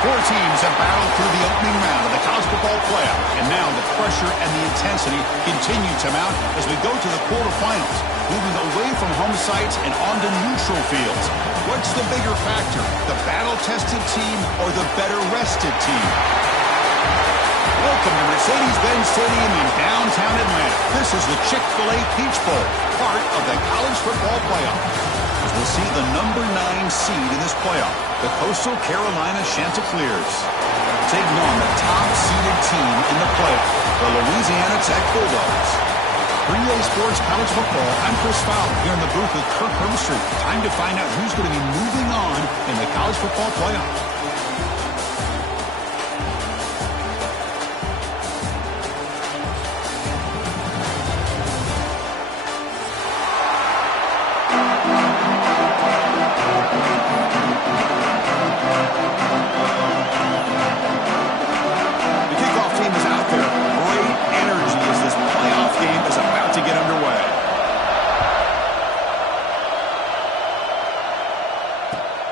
Four teams have battled through the opening round of the college football playoff, and now the pressure and the intensity continue to mount as we go to the quarterfinals, moving away from home sites and onto neutral fields. What's the bigger factor, the battle-tested team or the better-rested team? Welcome to Mercedes-Benz Stadium in downtown Atlanta. This is the Chick-fil-A Peach Bowl, part of the college football playoff. As we'll see the number 9 seed in this playoff, the Coastal Carolina Chanticleers, taking on the top-seeded team in the playoff, the Louisiana Tech Bulldogs. For EA Sports College Football, I'm Chris Fowler here in the booth with Kirk Herbstreit. Time to find out who's going to be moving on in the college football playoff.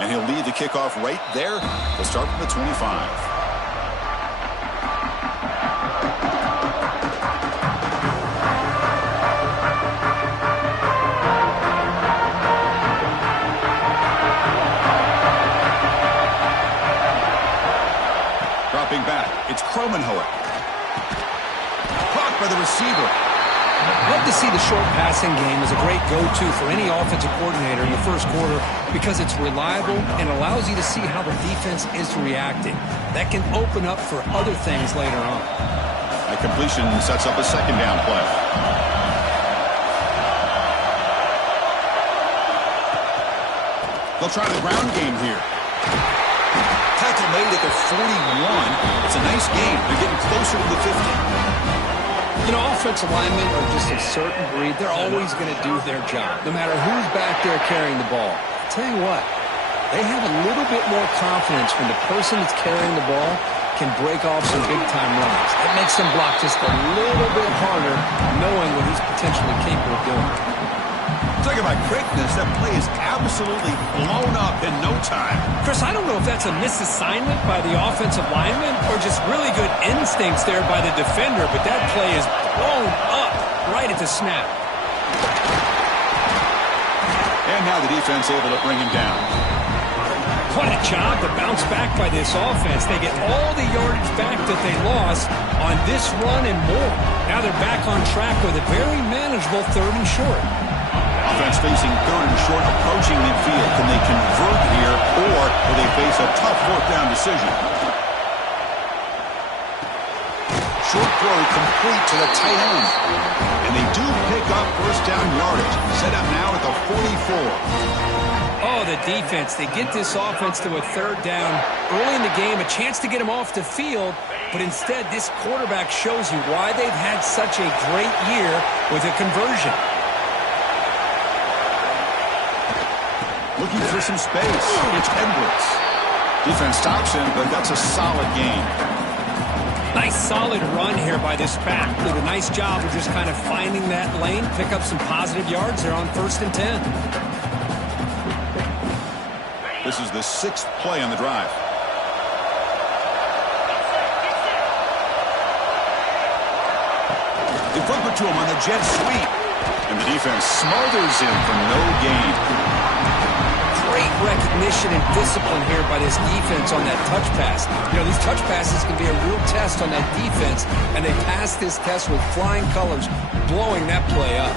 And he'll lead the kickoff right there. We'll start from the 25. Dropping back, it's Kromenhoek. Caught by the receiver. Love to see the short passing game as a great go-to for any offensive coordinator in the first quarter because it's reliable and allows you to see how the defense is reacting. That can open up for other things later on. That completion sets up a second down play. They'll try the ground game here. Tackle made at the 41. It's a nice game. They're getting closer to the 50. You know, offensive linemen are just a certain breed. They're always going to do their job, no matter who's back there carrying the ball. I'll tell you what, they have a little bit more confidence when the person that's carrying the ball can break off some big-time runs. It makes them block just a little bit harder, knowing what he's potentially capable of doing. Talking about quickness, that play is absolutely blown up in no time. Chris, I don't know if that's a misassignment by the offensive lineman or just really good instincts there by the defender, but that play is blown up right at the snap. And now the defense able to bring him down. What a job to bounce back by this offense. They get all the yardage back that they lost on this run and more. Now they're back on track with a very manageable 3rd and short. Offense facing 3rd and short, approaching midfield. Can they convert here, or will they face a tough 4th down decision? Short throw complete to the tight end. And they do pick up 1st down yardage. Set up now at the 44. Oh, the defense. They get this offense to a 3rd down early in the game, a chance to get them off the field. But instead, this quarterback shows you why they've had such a great year with a conversion. Looking for some space. It's Edwards. Defense stops him, but that's a solid gain. Nice solid run here by this pack. Did a nice job of just kind of finding that lane, pick up some positive yards there on 1st and 10. This is the 6th play on the drive. They flip it to him on the jet sweep. And the defense smothers him for no gain. Great recognition and discipline here by this defense on that touch pass. You know, these touch passes can be a real test on that defense, and they passed this test with flying colors, blowing that play up.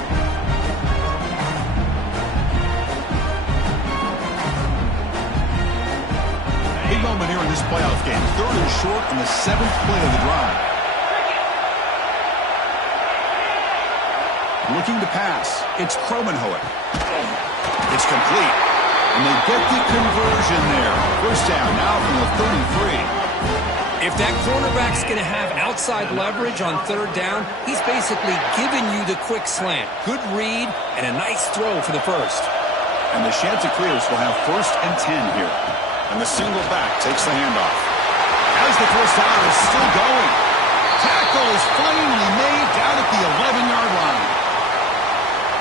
Big moment here in this playoff game. 3rd and short on the 7th play of the drive. Looking to pass. It's Kromenhoek. It's complete. And they get the conversion there. 1st down now from the 33. If that cornerback's going to have outside leverage on 3rd down, he's basically giving you the quick slant. Good read and a nice throw for the 1st. And the Chanticleers will have 1st and 10 here. And the single back takes the handoff. As the 1st down is still going. Tackle is finally made down at the 11-yard line.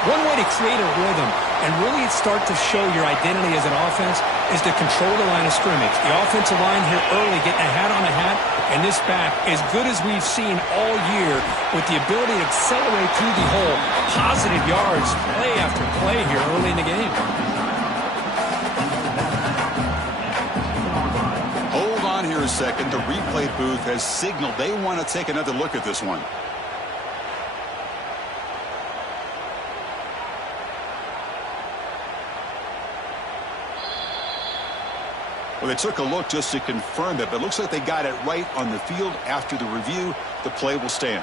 One way to create a rhythm and really start to show your identity as an offense is to control the line of scrimmage. The offensive line here early getting a hat on a hat, and this back, as good as we've seen all year, with the ability to accelerate through the hole. Positive yards, play after play here early in the game. Hold on here a second. The replay booth has signaled they want to take another look at this one. Well, they took a look just to confirm it, but it looks like they got it right on the field. After the review, the play will stand.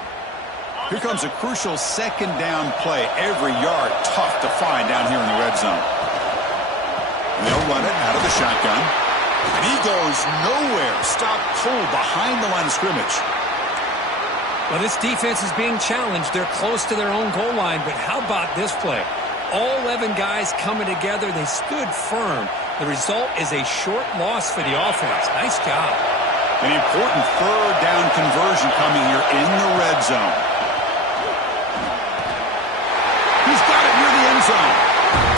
Here comes a crucial second down play. Every yard tough to find down here in the red zone. And they'll run it out of the shotgun. And he goes nowhere. Stop cold behind the line of scrimmage. Well, this defense is being challenged. They're close to their own goal line, but how about this play? All 11 guys coming together. They stood firm. The result is a short loss for the offense. Nice job. An important third down conversion coming here in the red zone. He's got it near the end zone.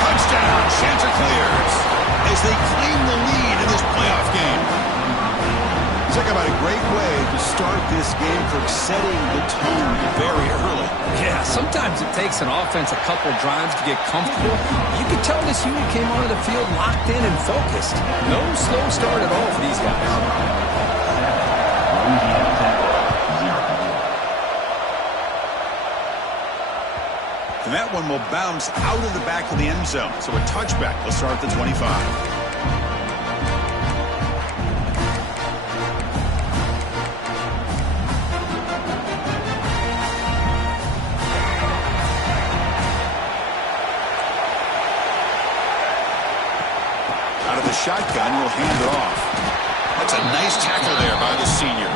Touchdown, Chanticleers, as they claim the lead in this playoff game. Talk about a great way to start this game for setting the tone very early. Yeah, sometimes it takes an offense a couple drives to get comfortable. You can tell this unit came onto the field locked in and focused. No slow start at all for these guys. And that one will bounce out of the back of the end zone. So a touchback will start at the 25. Shotgun will hand it off. That's a nice tackle there by the senior.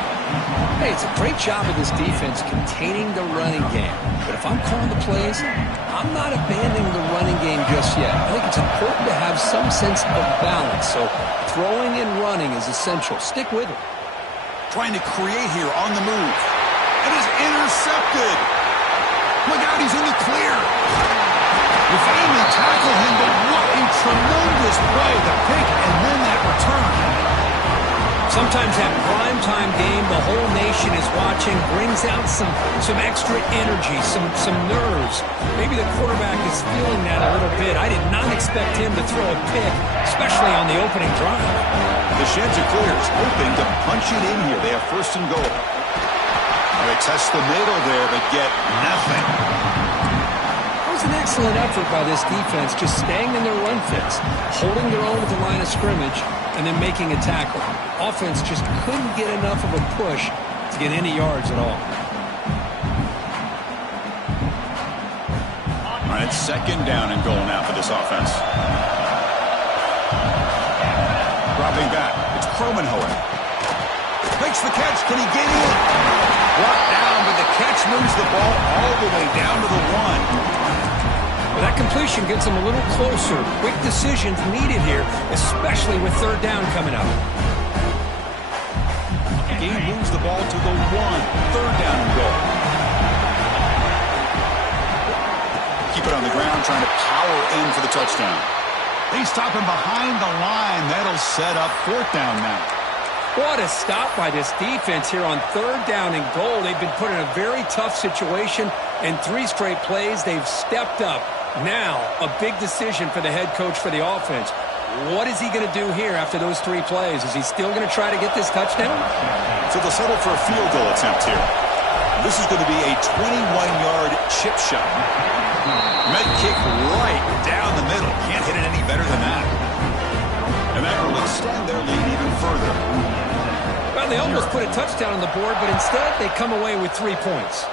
Hey, it's a great job of this defense containing the running game. But if I'm calling the plays, I'm not abandoning the running game just yet. I think it's important to have some sense of balance. So throwing and running is essential. Stick with it. Trying to create here on the move. It is intercepted. Look out, he's in the clear. You finally tackle him, but what a tremendous play. The pick and then that return. Sometimes that primetime game, the whole nation is watching, brings out some extra energy, some nerves. Maybe the quarterback is feeling that a little bit. I did not expect him to throw a pick, especially on the opening drive. The Chanticleers hoping to punch it in here. They have first and goal. They test the middle there, but get nothing. It was an excellent effort by this defense, just staying in their run fits, holding their own at the line of scrimmage, and then making a tackle. Offense just couldn't get enough of a push to get any yards at all. All right, second down and goal now for this offense. Dropping back, it's Cromenhoek. Makes the catch, can he get in? Brought down, but the catch moves the ball all the way down to the 1. Well, that completion gets them a little closer. Quick decisions needed here, especially with third down coming up. He moves the ball to the 1. Third down and goal. Keep it on the ground, trying to power in for the touchdown. They stop him behind the line. That'll set up fourth down now. What a stop by this defense here on third down and goal. They've been put in a very tough situation. In 3 straight plays, they've stepped up. Now, a big decision for the head coach for the offense. What is he going to do here after those 3 plays? Is he still going to try to get this touchdown? So they'll settle for a field goal attempt here. This is going to be a 21-yard chip shot. Med kick right down the middle. Can't hit it any better than that. And that will extend their lead even further. Well, they almost put a touchdown on the board, but instead they come away with 3 points.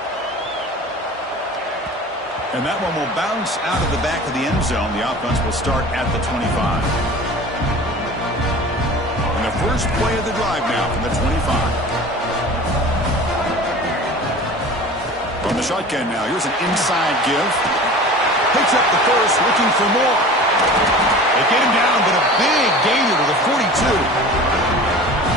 And that one will bounce out of the back of the end zone. The offense will start at the 25. And the first play of the drive now from the 25. From the shotgun now, here's an inside give. Picks up the first, looking for more. They get him down, but a big gainer to the 42.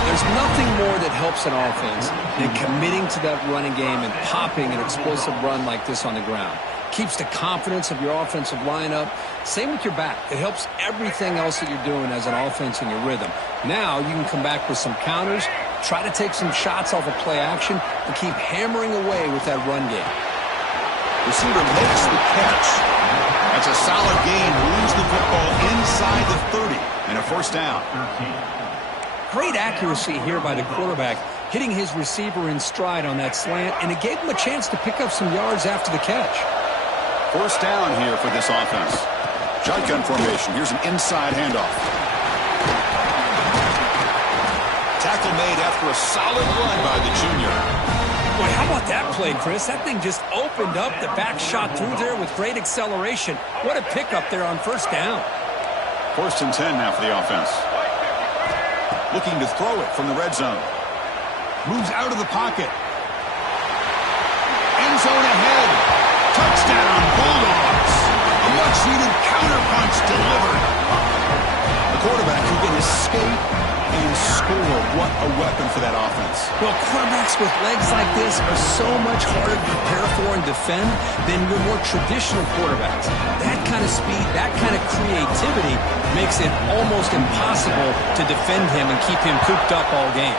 There's nothing more that helps an offense than committing to that running game and popping an explosive run like this on the ground. Keeps the confidence of your offensive lineup. Same with your back. It helps everything else that you're doing as an offense in your rhythm. Now you can come back with some counters, try to take some shots off of play action, and keep hammering away with that run game. Receiver makes the catch. That's a solid gain. Moves the football inside the 30 and a first down. Great accuracy here by the quarterback, hitting his receiver in stride on that slant, and it gave him a chance to pick up some yards after the catch. First down here for this offense. Shotgun formation. Here's an inside handoff. Tackle made after a solid run by the junior. Boy, how about that play, Chris? That thing just opened up. The back shot through there with great acceleration. What a pickup there on first down. First and 10 now for the offense. Looking to throw it from the red zone. Moves out of the pocket. End zone ahead. Touchdown, Bulldogs. A much-needed counterpunch delivered. The quarterback who can escape and score. What a weapon for that offense. Well, quarterbacks with legs like this are so much harder to prepare for and defend than your more traditional quarterbacks. That kind of speed, that kind of creativity makes it almost impossible to defend him and keep him cooped up all game.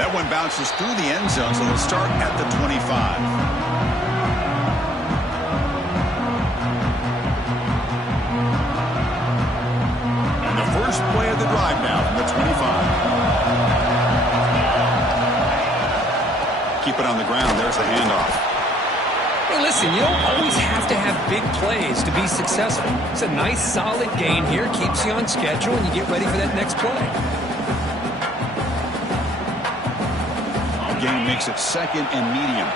That one bounces through the end zone, so they'll start at the 25. First play of the drive now from the 25. Keep it on the ground. There's the handoff. Hey, listen, you don't always have to have big plays to be successful. It's a nice, solid gain here. Keeps you on schedule, and you get ready for that next play. Gain makes it second and medium.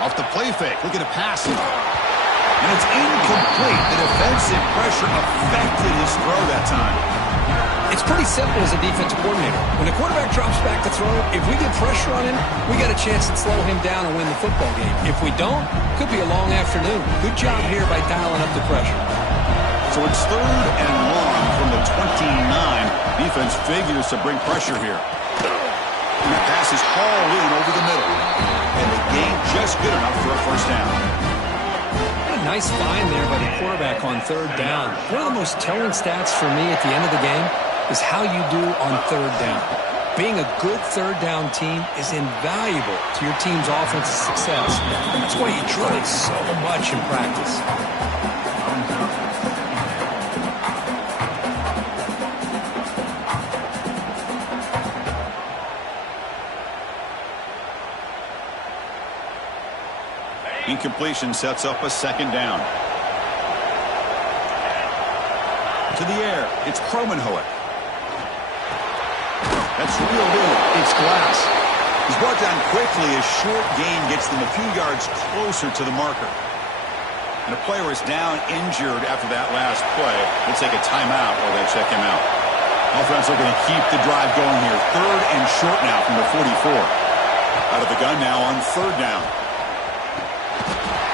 Off the play fake. Look at a pass. And it's incomplete. The defensive pressure affected his throw that time. It's pretty simple as a defensive coordinator. When the quarterback drops back to throw, if we get pressure on him, we got a chance to slow him down and win the football game. If we don't, could be a long afternoon. Good job here by dialing up the pressure. So it's third and long from the 29. Defense figures to bring pressure here. And the pass is hauled in over the middle. And the gain just good enough for a first down. Nice find there by the quarterback on third down. One of the most telling stats for me at the end of the game is how you do on third down. Being a good third down team is invaluable to your team's offensive success. That's why you drill it so much in practice. Incompletion sets up a second down. To the air, it's Kromenhoek. That's reeled in. It's Glass. He's brought down quickly. A short gain gets them a few yards closer to the marker. And a player is down injured after that last play. We'll take a timeout while they check him out. Offense looking to keep the drive going here. Third and short now from the 44. Out of the gun now on third down.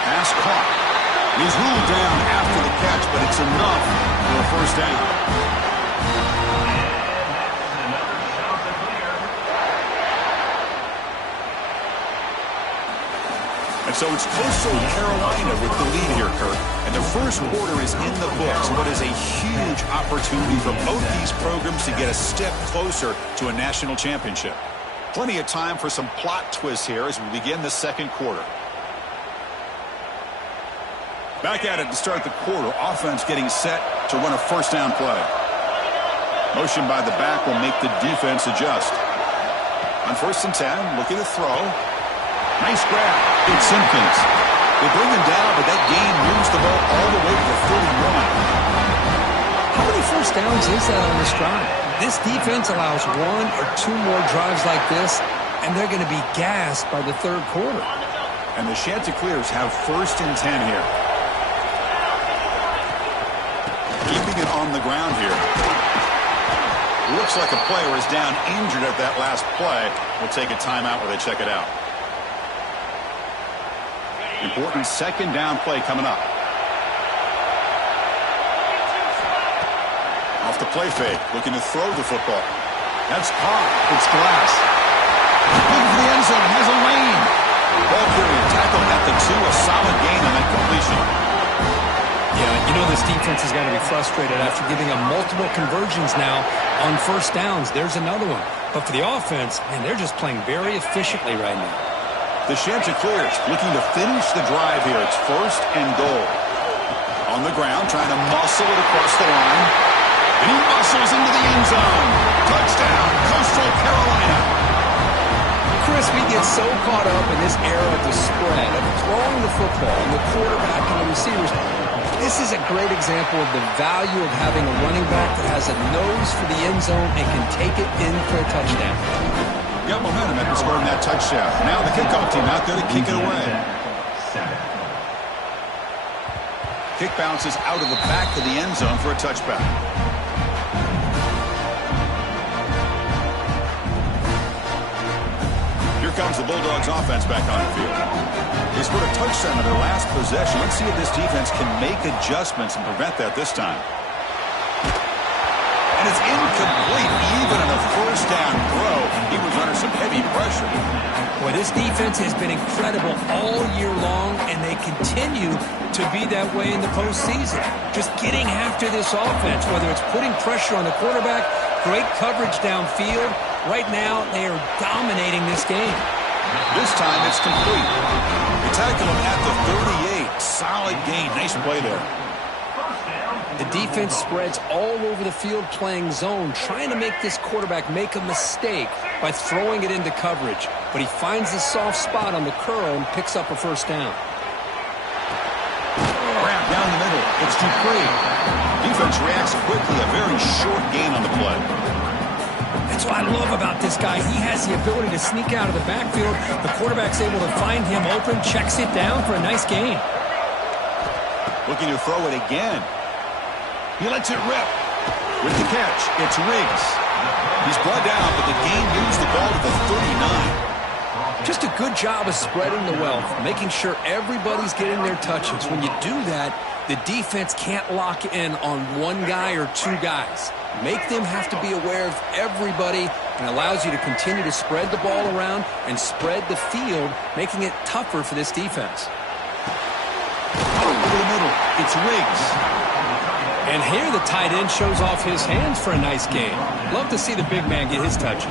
Pass caught. He's ruled down after the catch, but it's enough for a first down. And so it's Coastal Carolina with the lead here, Kirk. And the first quarter is in the books. What is a huge opportunity for both these programs to get a step closer to a national championship. Plenty of time for some plot twists here as we begin the second quarter. Back at it to start the quarter. Offense getting set to run a first down play. Motion by the back will make the defense adjust. On first and 10, looking to throw. Nice grab. It's Simpkins. They bring him down, but that gain moves the ball all the way to the 31. How many first downs is that on this drive? This defense allows one or two more drives like this, and they're going to be gassed by the third quarter. And the Chanticleers have first and 10 here. Keeping it on the ground here. Looks like a player is down injured at that last play. We'll take a timeout where they check it out. Important second down play coming up. Off the play fake, looking to throw the football. That's caught. It's glass. Looking for the end zone. Has a lane. Ball carrier tackle at the 2. A solid gain on that completion. Yeah, you know this defense has got to be frustrated after giving them multiple conversions now on first downs. There's another one. But for the offense, man, they're just playing very efficiently right now. The Sheds are clear. Looking to finish the drive here. It's 1st and goal. On the ground, trying to muscle it across the line. And he muscles into the end zone. Touchdown, Coastal Carolina. Chris, we get so caught up in this era of the spread, of throwing the football, and the quarterback and the receivers. This is a great example of the value of having a running back that has a nose for the end zone and can take it in for a touchdown. Got momentum after scoring that touchdown. Now the kickoff team out there to kick it away. Kick bounces out of the back of the end zone for a touchback. Here comes the Bulldogs offense back on the field. They scored a touchdown in their last possession. Let's see if this defense can make adjustments and prevent that this time. And it's incomplete. Even on a first down throw, he was under some heavy pressure. Boy, this defense has been incredible all year long, and they continue to be that way in the postseason. Just getting after this offense, whether it's putting pressure on the quarterback, great coverage downfield. Right now, they are dominating this game. This time it's complete. They tackle him at the 38. Solid gain. Nice play there. The defense spreads all over the field playing zone, trying to make this quarterback make a mistake by throwing it into coverage. But he finds the soft spot on the curl and picks up a first down. Wrap down the middle. It's Dupree. Defense reacts quickly. A very short gain on the play. That's what I love about this guy. He has the ability to sneak out of the backfield. The quarterback's able to find him open, checks it down for a nice gain. Looking to throw it again. He lets it rip. With the catch, it's Riggs. He's brought down, but the game moves the ball to the 39. Just a good job of spreading the wealth, making sure everybody's getting their touches. When you do that, the defense can't lock in on one guy or two guys. Make them have to be aware of everybody, and allows you to continue to spread the ball around and spread the field, making it tougher for this defense. Over the middle, it's Riggs. And here the tight end shows off his hands for a nice gain. Love to see the big man get his touches.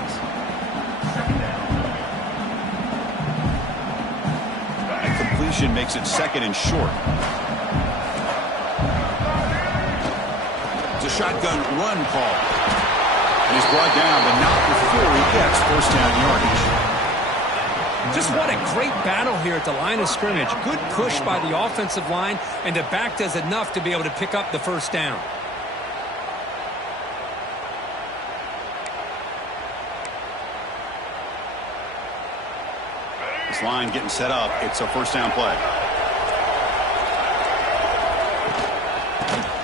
And completion makes it 2nd and short. It's a shotgun run call. And he's brought down, but not before he gets first down yardage. Just what a great battle here at the line of scrimmage. Good push by the offensive line, and the back does enough to be able to pick up the first down. This line getting set up. It's a first down play.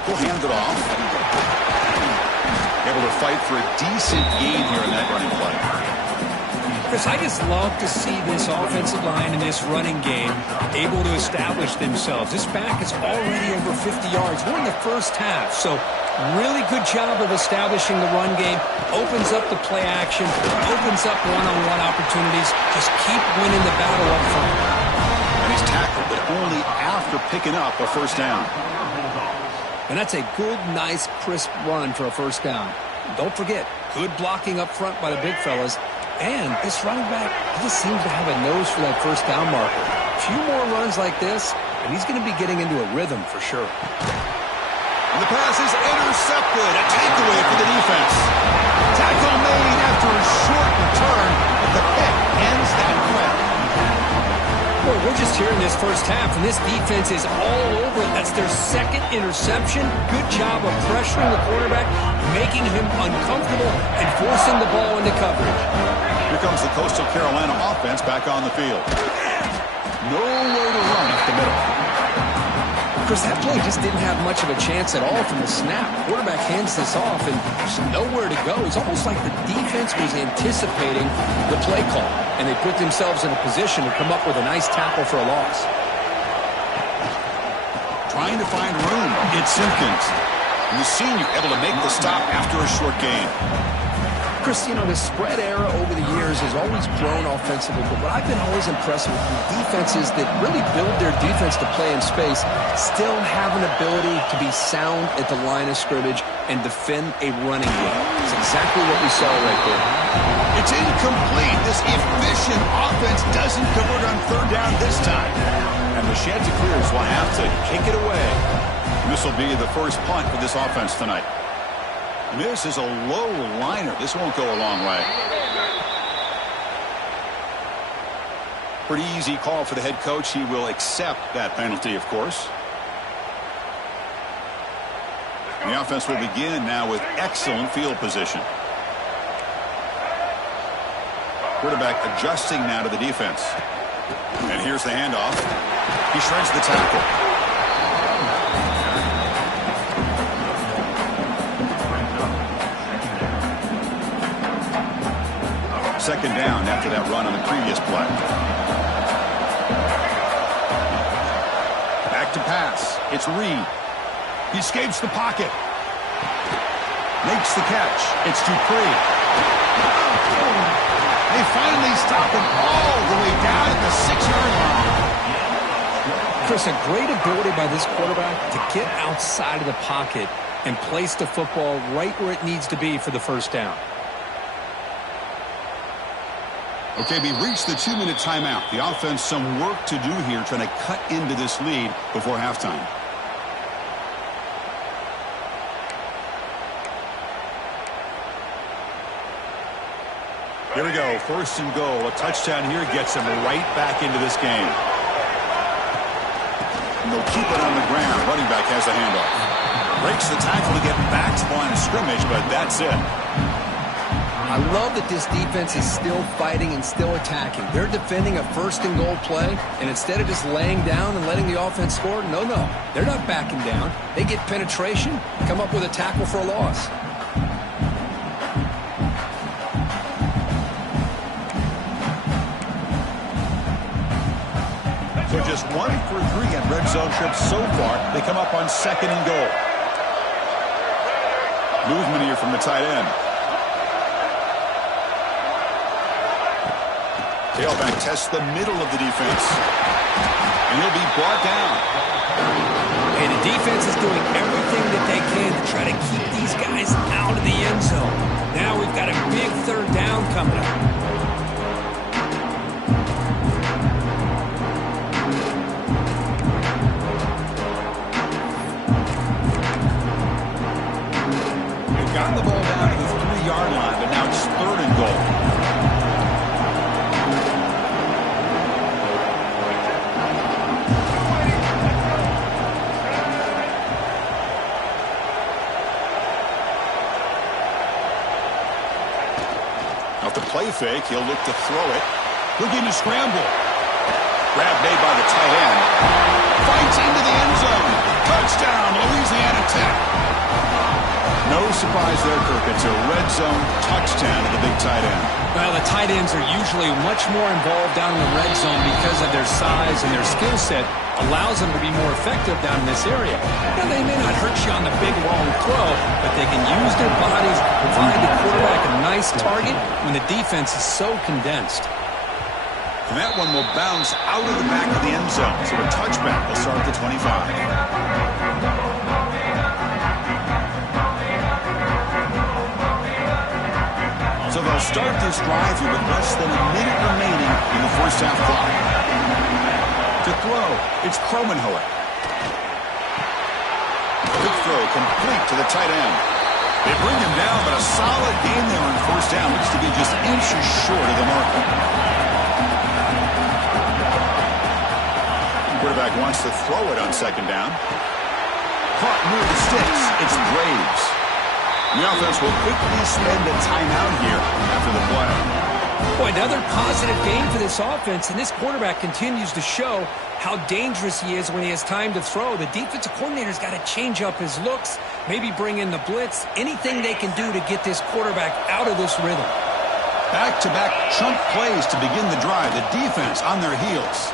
We'll hand it off. Able to fight for a decent gain here in that running play. Chris, I just love to see this offensive line and this running game able to establish themselves. This back is already over 50 yards. We're in the first half, so really good job of establishing the run game. Opens up the play action, opens up one-on-one opportunities. Just keep winning the battle up front. And he's tackled, but only after picking up a first down. And that's a good, nice, crisp run for a first down. Don't forget, good blocking up front by the big fellas. And this running back, he just seems to have a nose for that first down marker. A few more runs like this, and he's going to be getting into a rhythm for sure. And the pass is intercepted. A takeaway for the defense. Tackle made after a short return, but the pick ends that play. Boy, we're just here in this first half, and this defense is all over it. That's their 2nd interception. Good job of pressuring the quarterback, making him uncomfortable, and forcing the ball into coverage. Here comes the Coastal Carolina offense back on the field. Nowhere to run up the middle. Chris, that play just didn't have much of a chance at all from the snap. Quarterback hands this off, and there's nowhere to go. It's almost like the defense was anticipating the play call, and they put themselves in a position to come up with a nice tackle for a loss. Trying to find room. It's Simpkins. And the senior able to make the stop after a short gain. Chris, you know, the spread era over the years has always grown offensively, but what I've been always impressed with defenses that really build their defense to play in space still have an ability to be sound at the line of scrimmage and defend a running game. It's exactly what we saw right there. It's incomplete. This efficient offense doesn't convert on third down this time. And the Chanticleers will have to kick it away. This will be the first punt for this offense tonight. This is a low liner. This won't go a long way. Pretty easy call for the head coach. He will accept that penalty, of course. The offense will begin now with excellent field position. Quarterback adjusting now to the defense. And here's the handoff. He shreds the tackle. Second down after that run on the previous play. Back to pass. It's Reed. He escapes the pocket. Makes the catch. It's Dupree. They finally stop him all the way down at the 6-yard line. Chris, a great ability by this quarterback to get outside of the pocket and place the football right where it needs to be for the first down. Okay, we reached the 2-minute timeout. The offense some work to do here trying to cut into this lead before halftime. Here we go, first and goal. A touchdown here gets him right back into this game. And they'll keep it on the ground. Running back has the handoff. Breaks the tackle to get back to the line of scrimmage, but that's it. I love that this defense is still fighting and still attacking. They're defending a first and goal play, and instead of just laying down and letting the offense score, no, they're not backing down. They get penetration, come up with a tackle for a loss. So just 1 for 3 on red zone trips so far. They come up on second and goal. Movement here from the tight end. Tailback tests the middle of the defense. And he'll be brought down. And the defense is doing everything that they can to try to keep these guys out of the end zone. Now we've got a big third down coming up. They've gotten the ball down to the 3-yard line, but now it's third and goal. Play fake, he'll look to throw it. Looking to scramble. Grab made by the tight end. Fights into the end zone. Touchdown, Louisiana Tech. No surprise there, Kirk. It's a red zone touchdown to the big tight end. Well, the tight ends are usually much more involved down in the red zone because of their size and their skill set allows them to be more effective down in this area. Now, they may not hurt you on the big, long throw, but they can use their bodies to provide the quarterback a nice target when the defense is so condensed. And that one will bounce out of the back of the end zone. So a touchback will start at the 25. So they'll start this drive here with less than a minute remaining in the first half clock. To throw, it's Kromenhoek. Quick throw complete to the tight end. They bring him down, but a solid gain there on first down. Looks to be just inches short of the marker. Quarterback wants to throw it on second down. Caught near the sticks. It's Graves. The offense will quickly spend a timeout here after the play. Boy, another positive game for this offense, and this quarterback continues to show how dangerous he is when he has time to throw. The defensive coordinator's got to change up his looks, maybe bring in the blitz, anything they can do to get this quarterback out of this rhythm. Back-to-back chunk plays to begin the drive. The defense on their heels.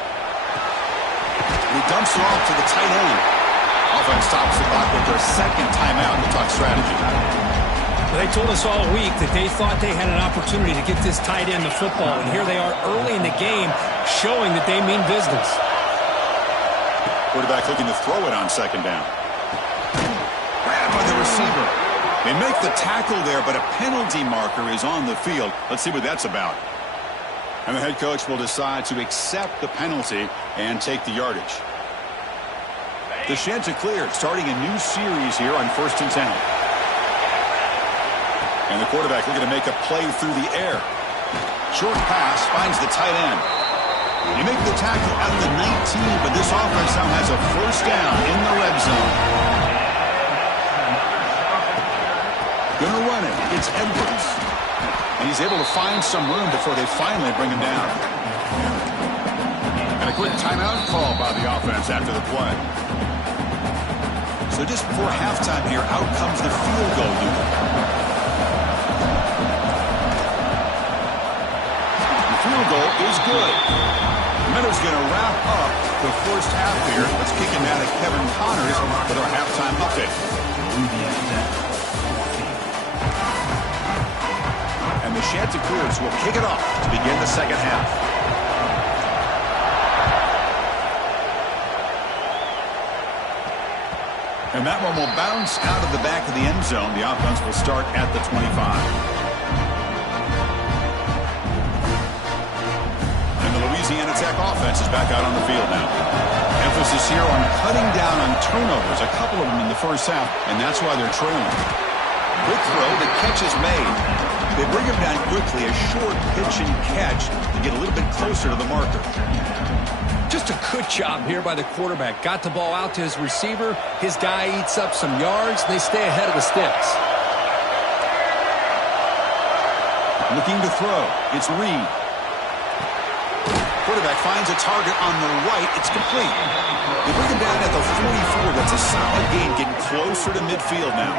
He dumps it off to the tight end. Offense stops the clock with their second timeout. We'll talk strategy. They told us all week that they thought they had an opportunity to get this tight end the football, and here they are early in the game showing that they mean business. Quarterback looking to throw it on second down. Grabbed by the receiver. They make the tackle there, but a penalty marker is on the field. Let's see what that's about. And the head coach will decide to accept the penalty and take the yardage. The Chanticleer starting a new series here on 1st and 10. And the quarterback looking to make a play through the air. Short pass finds the tight end. They make the tackle at the 19, but this offense now has a first down in the red zone. Gonna run it. It's Edwards. And he's able to find some room before they finally bring him down. And a quick timeout call by the offense after the play. So just before halftime here, out comes the field goal unit. The field goal is good. Meadows going to wrap up the first half here. Let's kick it now to Kevin Connors with our halftime update. And the Chanticleers will kick it off to begin the second half. And that one will bounce out of the back of the end zone. The offense will start at the 25. And the Louisiana Tech offense is back out on the field now. Emphasis here on cutting down on turnovers, a couple of them in the first half, and that's why they're trailing. Quick throw, the catch is made. They bring him down quickly, a short pitch and catch to get a little bit closer to the marker. Just a good job here by the quarterback. Got the ball out to his receiver. His guy eats up some yards. They stay ahead of the sticks. Looking to throw. It's Reed. Quarterback finds a target on the right. It's complete. They bring him down at the 44. That's a solid gain, getting closer to midfield now.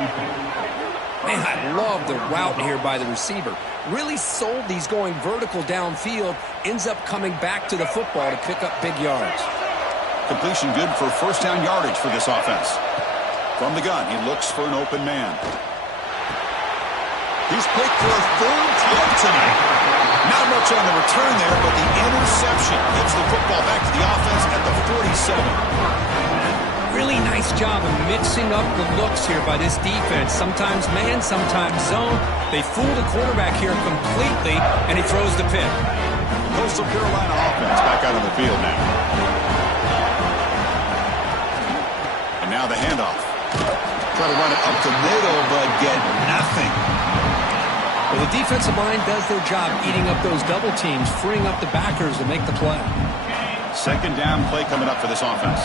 Man, I love the route here by the receiver. Really sold these going vertical downfield. Ends up coming back to the football to pick up big yards. Completion good for first down yardage for this offense. From the gun, he looks for an open man. He's picked for a third time tonight. Not much on the return there, but the interception gets the football back to the offense at the 47. Really nice job of mixing up the looks here by this defense. Sometimes man, sometimes zone. They fool the quarterback here completely, and he throws the pick. Coastal Carolina offense back out on the field now. And now the handoff. Try to run it up the middle, but get nothing. Well, the defensive line does their job eating up those double teams, freeing up the backers to make the play. Second down play coming up for this offense.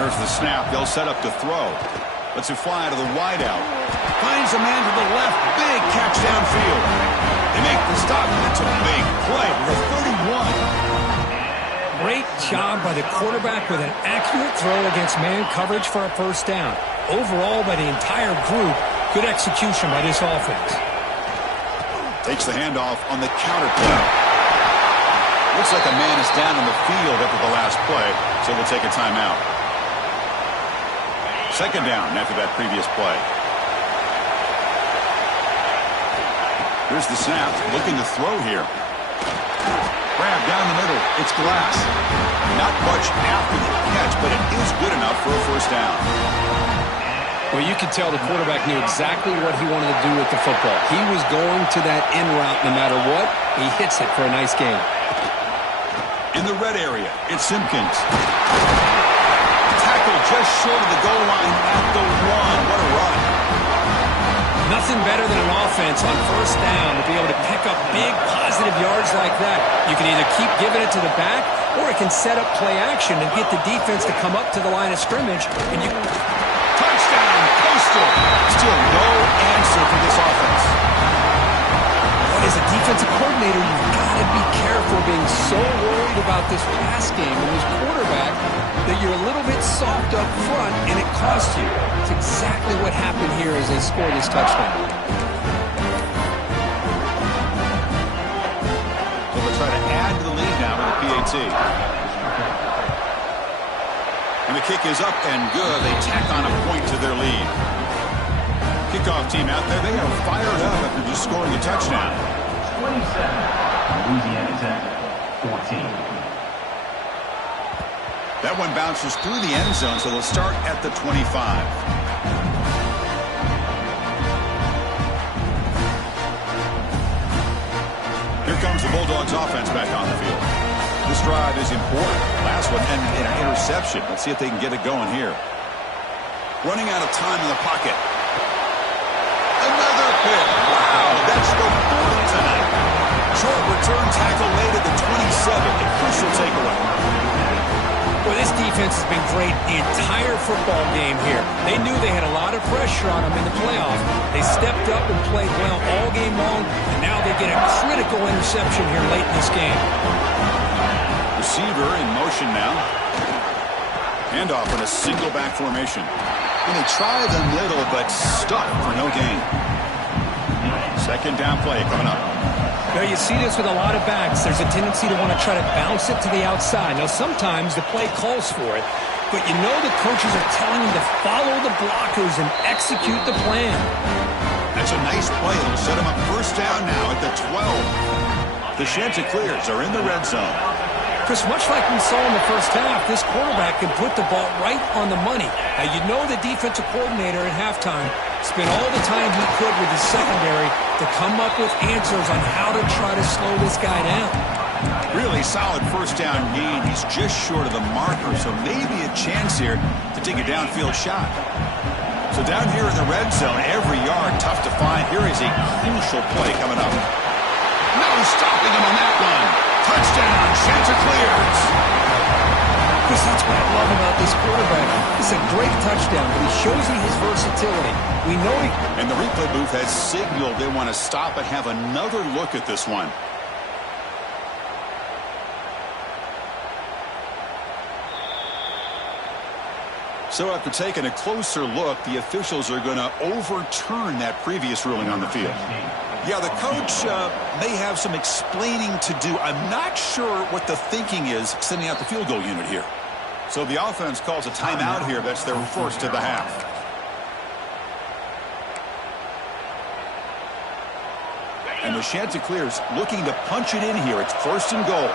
There's the snap. They'll set up to throw. Lets it fly to the wideout. Finds a man to the left. Big catch downfield. They make the stop, and it's a big play for 31. Great job by the quarterback with an accurate throw against man coverage for a first down. Overall, by the entire group, good execution by this offense. Takes the handoff on the counter play. Looks like a man is down on the field after the last play, so we'll take a timeout. Second down after that previous play. Here's the snap, looking to throw here. Grab down the middle. It's Glass. Not much after the catch, but it is good enough for a first down. Well, you could tell the quarterback knew exactly what he wanted to do with the football. He was going to that in route no matter what. He hits it for a nice gain. In the red area, it's Simpkins. Tackle just short of the goal line at the 1. What a run. Nothing better than an offense on first down to be able to pick up big positive yards like that. You can either keep giving it to the back, or it can set up play action and get the defense to come up to the line of scrimmage. And you touchdown, Coastal. Still no answer for this offense. But as a defensive coordinator, you've got to be careful being so worried about this pass game and this quarterback that you're a little bit soft up front, and it costs you. It's exactly what happened here as they score this touchdown. So they'll try to add to the lead now with a PAT. the kick is up and good. They tack on a point to their lead. Kickoff team out there, they are fired up after just scoring a touchdown. 27, Louisiana Tech, 14. That one bounces through the end zone, so they'll start at the 25. Here comes the Bulldogs offense back on the field. This drive is important. Last one ended in an interception. Let's see if they can get it going here. Running out of time in the pocket. Another pick. Wow, that's the fourth tonight. Short return tackle late at the 27. A crucial takeaway. Well, this defense has been great the entire football game here. They knew they had a lot of pressure on them in the playoffs. They stepped up and played well all game long, and now they get a critical interception here late in this game. Receiver in motion now. Handoff in a single back formation. And they try the middle, but stuck for no gain. Second down play coming up. Now, you see this with a lot of backs. There's a tendency to want to try to bounce it to the outside. Now, sometimes the play calls for it, but you know the coaches are telling them to follow the blockers and execute the plan. That's a nice play. It'll set them up first down now at the 12. The Chanticleers are in the red zone. Chris, much like we saw in the first half, this quarterback can put the ball right on the money. Now, you know the defensive coordinator at halftime spent all the time he could with his secondary to come up with answers on how to try to slow this guy down. Really solid first down gain. He's just short of the marker, so maybe a chance here to take a downfield shot. So down here in the red zone, every yard tough to find. Here is a crucial play coming up. No stopping him on that one. Touchdown, Chanticleers. Chris, that's what I love about this quarterback. It's a great touchdown, but he shows you his versatility. We know he... And the replay booth has signaled they want to stop and have another look at this one. So after taking a closer look, the officials are going to overturn that previous ruling on the field. Yeah, the coach may have some explaining to do. I'm not sure what the thinking is sending out the field goal unit here. So the offense calls a timeout here. That's their first of the half. And the Chanticleers looking to punch it in here. It's first and goal.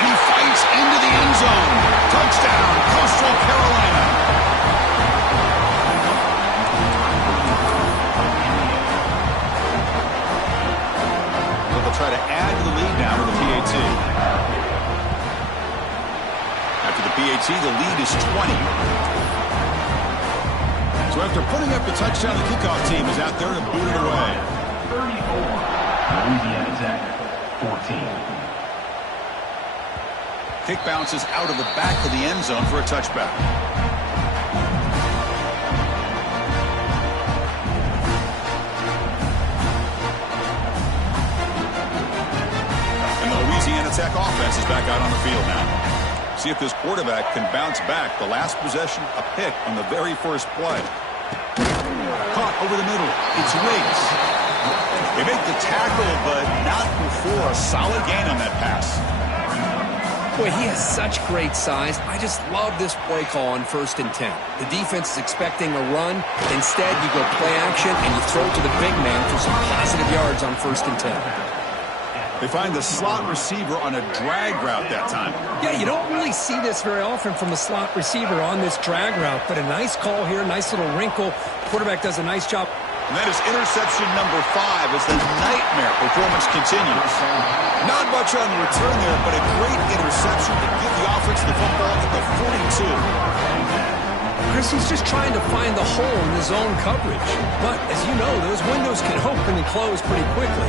And he fights into the end zone. Touchdown, Coastal Carolina. Try to add to the lead now with the PAT. After the PAT, the lead is 20. So after putting up the touchdown, the kickoff team is out there to boot it away. 34, Louisiana Tech, 14. Kick bounces out of the back of the end zone for a touchback. Louisiana Tech offense is back out on the field now. See if this quarterback can bounce back. The last possession, a pick on the very first play. Caught over the middle. It's Riggs. They make the tackle, but not before a solid gain on that pass. Boy, he has such great size. I just love this play call on 1st and 10. The defense is expecting a run. Instead, you go play action, and you throw it to the big man for some positive yards on 1st and 10. They find the slot receiver on a drag route that time. Yeah, you don't really see this very often from the slot receiver on this drag route, but a nice call here, nice little wrinkle. Quarterback does a nice job. And that is interception number 5 as the nightmare performance continues. Not much on the return there, but a great interception to give the offense the football at the 42. Chris, he's just trying to find the hole in the zone coverage. But, as you know, those windows can open and close pretty quickly.